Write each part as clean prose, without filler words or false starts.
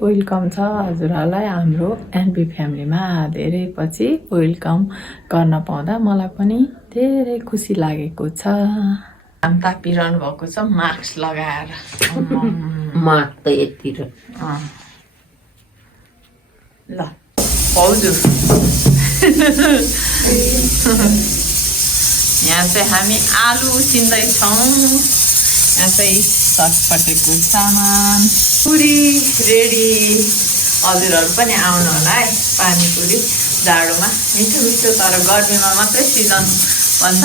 Welcome छ हजुरहरूलाई हाम्रो एनपी फ्यामिलीमा। धेरै पछि वेलकम गर्न पाउँदा मलाई पनि धेरै खुसी लागेको छ। घाम तापिरहनु भएको छ मास्क लगाएर। मास्क त यति ल पाउजु। यहाँ चाहिँ हामी आलु उसिन्दैछौँ। यहाँ चाहिँ चटपटेको सामान पुरी रेडी। हजुरहरू पनि आउनु होला है। पानीपुरी जाडोमा मिठो मिठो, तर गर्मीमा मात्रै सिजन भन्छ,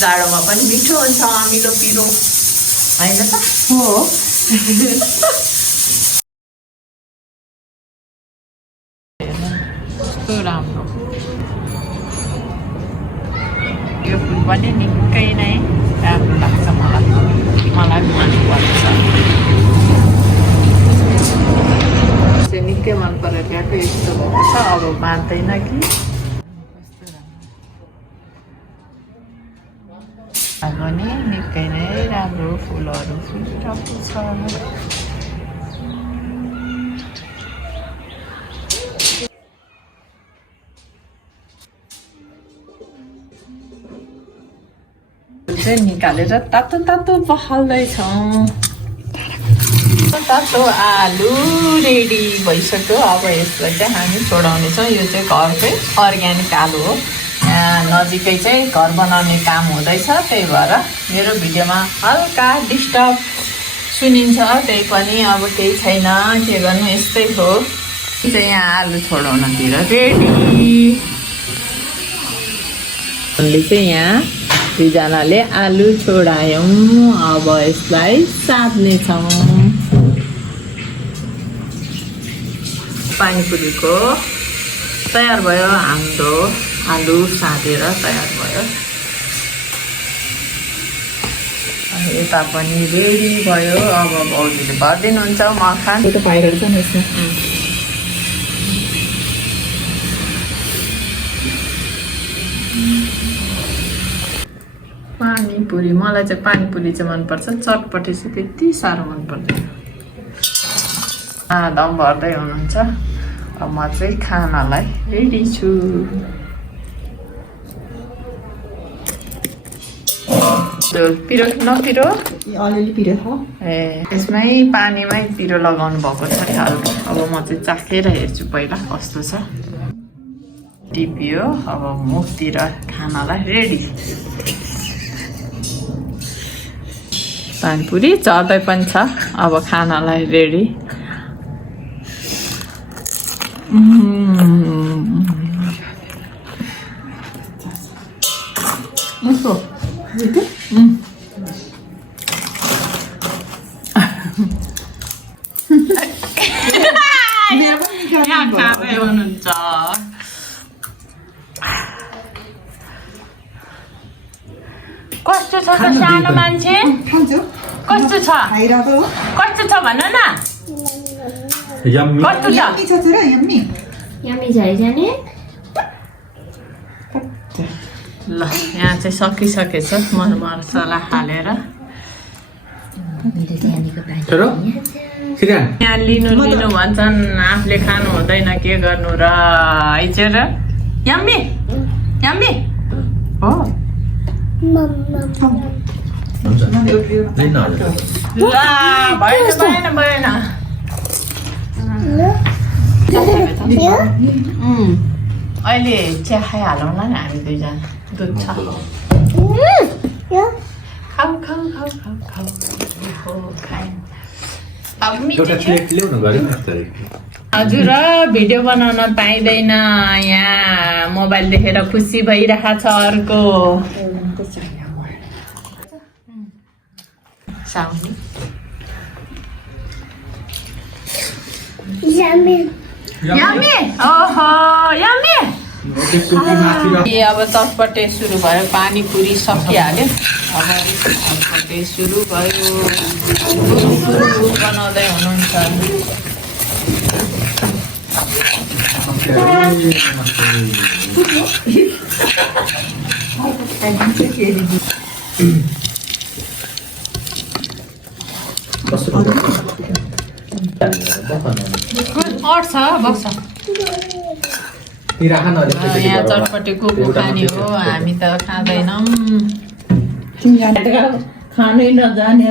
जाडोमा पनि मिठो हुन्छ, अमिलो पिरो होइन त? हो। कस्तो राम्रो, यो फुल पनि निकै नै राम्रो लाग्छ मलाई मनपर्छ। चाहिँ निकै मन परेर ल्याएको, यस्तो भएको छ अब मान्दैन कि। पनि निकै नै राम्रो फुलहरू फुलिरहेको छ। चाहिँ निकालेर तातो तातो बहाल्दैछौँ। तातो आलु रेडी भइसक्यो। अब यसलाई चाहिँ हामी छोडाउनेछौँ। यो चाहिँ घरकै अर्ग्यानिक आलु हो। यहाँ नजिकै चाहिँ घर बनाउने काम हुँदैछ, त्यही भएर मेरो भिडियोमा हल्का डिस्टर्ब सुनिन्छ। त्यही पनि अब केही छैन, के गर्नु, यस्तै हो। चाहिँ यहाँ आलु छोडाउनतिर रेडी। चाहिँ यहाँ दुईजनाले आलु छोडायौँ। अब यसलाई साध्नेछौँ। पानीपुरीको तयार भयो। हाम्रो आलु साँधेर तयार भयो। यता पनि रेडी भयो। अब भाउजूले भरिदिनुहुन्छ मखान। त बाहिर छ नि यसमा। पानीपुरी, मलाई चाहिँ पानीपुरी चाहिँ मनपर्छ, चटपटे चाहिँ त्यति साह्रो मन पर्दैन। दम भर्दै हुनुहुन्छ। अब म चाहिँ खानालाई रेडी छु। पिरो नपिरो? अलिअलि पिरो छ। ए, यसमै पानीमै पिरो लगाउनु भएको छ नि हल्का। अब म चाहिँ चाखेर हेर्छु पहिला कस्तो छ। टिपियो। अब मुखतिर खानालाई रेडी। पानीपुरी चढ्दै पनि छ। अब खानालाई रेडी। खाँदै हुनुहुन्छ। कस्तो छ त सानो मान्छे? कस्तो छ? कस्तो छ भन न। कस्तो छ? ल, यहाँ चाहिँ सकिसकेछ मरमसला हालेर। यहाँ लिनु भन्छन्, आफूले खानु हुँदैन, के गर्नु र? आइचेर यम्मी यम्मी हो। भएन। अहिले चिया खाइहालौँ न हामी दुईजना। दुध छ। खाऊ खाऊ खाऊ खाऊ खाऊ। हजुर भिडियो बनाउन पाइँदैन। यहाँ मोबाइल देखेर खुसी भइरहेको छ अर्को। अब चटपटे सुरु भयो। पानीपुरी सकिहाल्यो। अब चटपटे सुरु भयो। बनाउँदै हुनुहुन्छ। अट्छ बस्छ यहाँ चटपटी कुकु खाने हो हामी त खाँदैनौँ खानै नजाने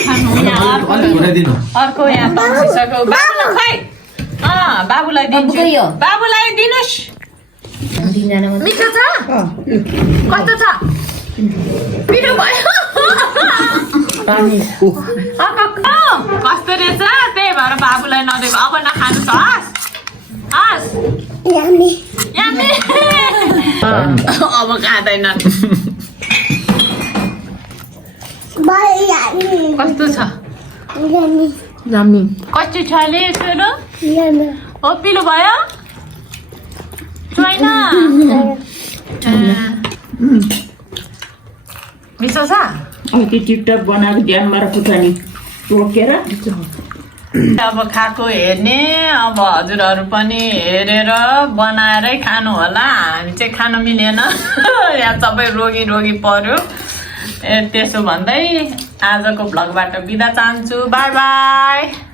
खानु यहाँ अर्को यहाँ तम्सिसक्यो बाबुलाई दिन्छु बाबुलाई दिनुहोस् मिठो छ कस्तो छ मिठो भयो कस्तो रहेछ त्यही भएर बाबुलाई नदिएको अब नखानु छ हस् अब खाँदैनन् कस्तो छ कस्तो छ अरे छोरो हो पिलो भयो छैन मिठो छ अब त्यो टिकटक बनाएको ध्यानमा खुर्सानी रोकेर अब खाएको हेर्ने अब हजुरहरू पनि हेरेर बनाएरै खानु होला हामी चाहिँ खान मिलेन यहाँ सबै रोगी पर्यो त्यसो भन्दै आजको भ्लगबाट बिदा चाहन्छु बाई बाई